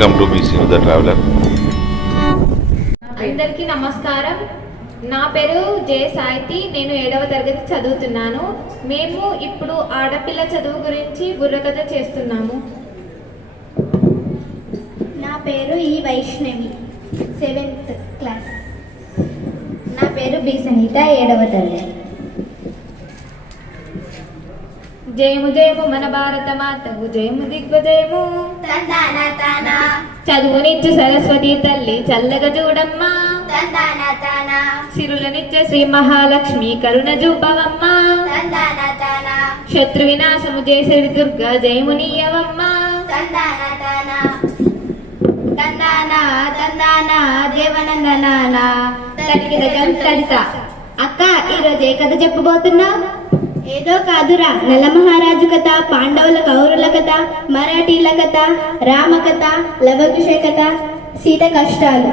Welcome to BC the traveller. అందరికీ నమస్కారం. నా పేరు జే సాయితి. నేను 7వ తరగతి చదువుతున్నాను. మేము ఇప్పుడు ఆడపిల్ల చదువు గురించి బుర్రకథ చేస్తున్నాము. నా పేరు ఈ వైష్ణవి, 7th క్లాస్. నా పేరు బి సనీత, 7వ తరగతి. జయము జయము మన భారత మాతకు, జయము దిగ్విజయము. చదువునిచ్చు సరస్వతి తల్లి చల్లగా చూడమ్మా. సిరులనిచ్చే శ్రీ మహాలక్ష్మి కరుణ చూపవమ్మ. శత్రు వినాశము చేసే దుర్గ జయము నీయవమ్మ. అక్క, ఈరోజు ఏ కథ చెప్పబోతున్నా? ఏదో కాదురా, నల మహారాజు కథ, పాండవుల కౌరుల కథ, మరాఠీల కథ, రామ కథ, లవకుశ కథ, సీత కష్టాలు.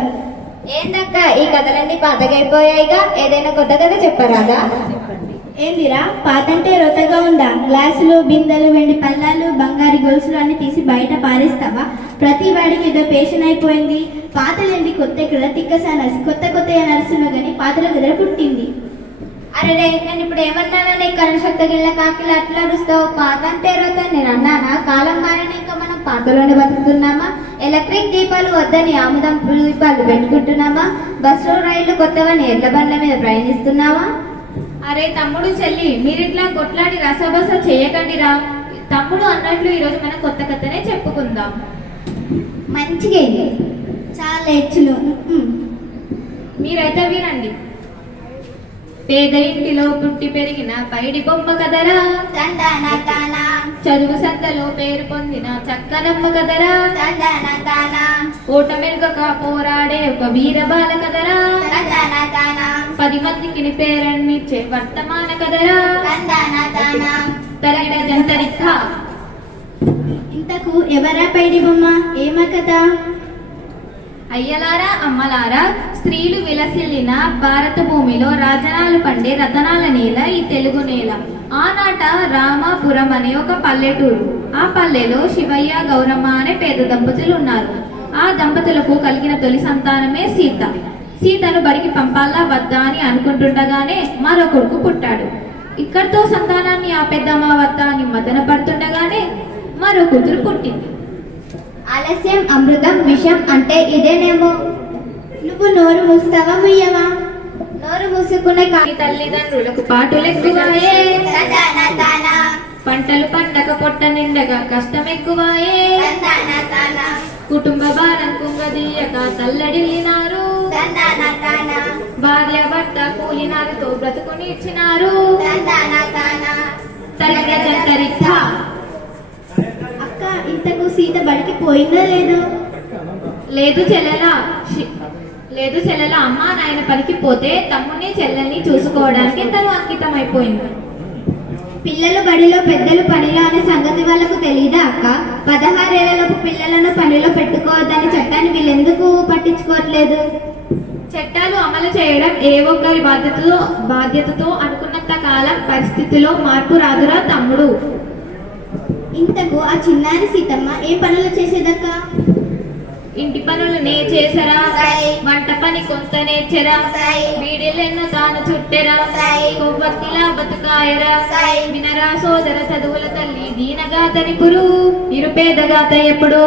ఏందక్క, ఈ కథలన్నీ పాతగైపోయాయిగా, ఏదైనా కొత్త కథ చెప్పరాదా? ఏందిరా, పాతంటే రొతగా ఉందా? గ్లాసులు, బిందెలు, వెండి పళ్ళాలు, బంగారు గొలుసులు అన్ని తీసి బయట పారేస్తావా? ప్రతి వాడికి ఏదో పేషన్ అయిపోయింది. పాతలేంది కొత్త ఇక్కడ తిక్కసానసి కొత్త కొత్త నడుస్తున్నా గానీ పాతల గదర పుట్టింది. అరే, నేను ఇప్పుడు ఏమన్నానని కనుషక్త గిళ్ళ కాకిలు అట్లా అరుస్తావు? పాత అంటే రోత నేను అన్నానా? కాలం మారిన ఇంకా మనం పాతలోనే బతుకుతున్నామా? ఎలక్ట్రిక్ దీపాలు వద్దని ఆముదం దీపాలు పెట్టుకుంటున్నామా? బస్సు రైళ్లు కొత్తవని ఎడ్ల బండ్ల మీద ప్రయాణిస్తున్నావా? అరే తమ్ముడు, చెల్లి, మీరిట్లా కొట్లాడి రసబస చేయకండిరా. తమ్ముడు అన్నట్లు ఈరోజు మనం కొత్త కథనే చెప్పుకుందాం. మంచిగా చాలా హెచ్చులు. మీరైతే వినండి. పేద ఇంటిలో పుట్టి పెరిగిన పైడి బొమ్మ కదరా, చదువు సంతలో పేరు పొందిన చక్కనమ్మ కదరా, ఓటమెరుగక పోరాడే ఒక వీరబాల కదరా, 10 మందికి పేరన్నిచ్చే వర్తమాన కదరా. తరగిన జంతరిక్క. ఇంతకు ఎవరా పైడి బొమ్మ? ఏమ కథ? అయ్యలారా, అమ్మలారా, స్త్రీలు విలసిల్లిన భారత భూమిలో రాజనాలు పండే రతనాల నేల ఈ తెలుగు నేల. ఆనాట రామాపురం అనే ఒక పల్లెటూరు. ఆ పల్లెలో శివయ్య, గౌరమ్మ అనే పేద దంపతులు ఉన్నారు. ఆ దంపతులకు కలిగిన తొలి సంతానమే సీత. సీతను బడికి పంపాలా వద్దా అని అనుకుంటుండగానే మరో కొడుకు పుట్టాడు. ఇక్కడితో సంతానాన్ని ఆపేద్దామా వద్దా అని మదన పడుతుండగానే మరో కూతురు పుట్టింది. ఆలస్యం అమృతం విషం అంటే ఇదేనేమో. నువ్వు నోరు మూస్తావా ముయ్యవా? నోరు మూసుకునే తల్లిదండ్రులకు పాటులెక్కువాయే, పంటలు పండగ పొట్ట నిండగా కష్టం ఎక్కువాయే, కుటుంబ భారం కుంగదీయక తల్లడిల్లినారు, భార్య భర్త కూలినారుతో బ్రతుకు నీర్చినారు. అక్క, ఇంతకు సీత బడికి పోయిందో లేదో? లేదు చెల్లెలా, అమ్మ నాయన పనికి పోతే తమ్ముని చెల్లెల్ని చూసుకోవడానికి తను అంకితం అయిపోయింది. పిల్లలు బడిలో పెద్దలు పనిలో అనే సంగతి వాళ్ళకు తెలీదా అక్క? 16 ఏళ్లలోపు పిల్లలను పనిలో పెట్టుకోవద్దని చట్టాన్ని వీళ్ళెందుకు పట్టించుకోవట్లేదు? చట్టాలు అమలు చేయడం ఏ ఒక్కరి బాధ్యతతో అనుకున్నంత కాలం పరిస్థితిలో మార్పు రాదురా తమ్ముడు. ఇంతకు ఆ చిన్నారి సీతమ్మ ఏ పనులు చేసేదక్క? ఇంటి పనులు నే చేసరా, వంట పని కొంత నేర్చెరా, వీడిలెన్నో తాను చుట్టెరా, కొవ్వొత్తిలా బతుకాయరా, వినరా సోదర చదువుల తల్లి దీనగాతని పురు, నిరుపేదగాత ఎప్పుడు.